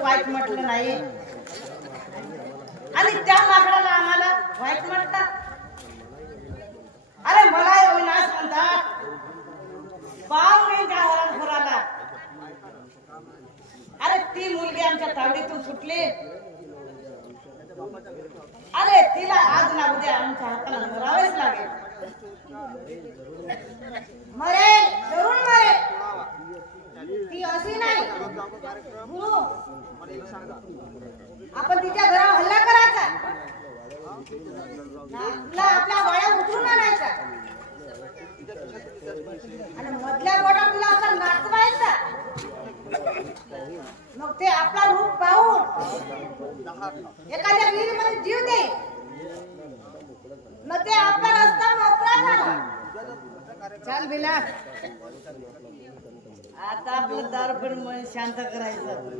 वाईट म्हटलं नाही आणि त्या माकडाला आम्हाला वाईट म्हणतात. अरे मला अविनाश म्हणतात पाहुण्यांच्या वराला. अरे ती मुलगी आमच्या तावडीतून सुटली. अरे तिला आज ना उद्या आमच्या हाताला मरावेच लागेल. मरेल, जरूर मरेल. ती अशी नाही. आपण तिच्या घरावर हल्ला करायचा, आपल्या वळ्या उतरून आणायचा आणि मधल्या बोटात तुला असं नाचवायचा. मग ते आपला रूप पाहून एखाद्या विहिरीमध्ये जीव दे. मग ते आपला रस्ता मोकळा झाला. चाल बिला आता आपलं दारू पण मन शांत करायचं.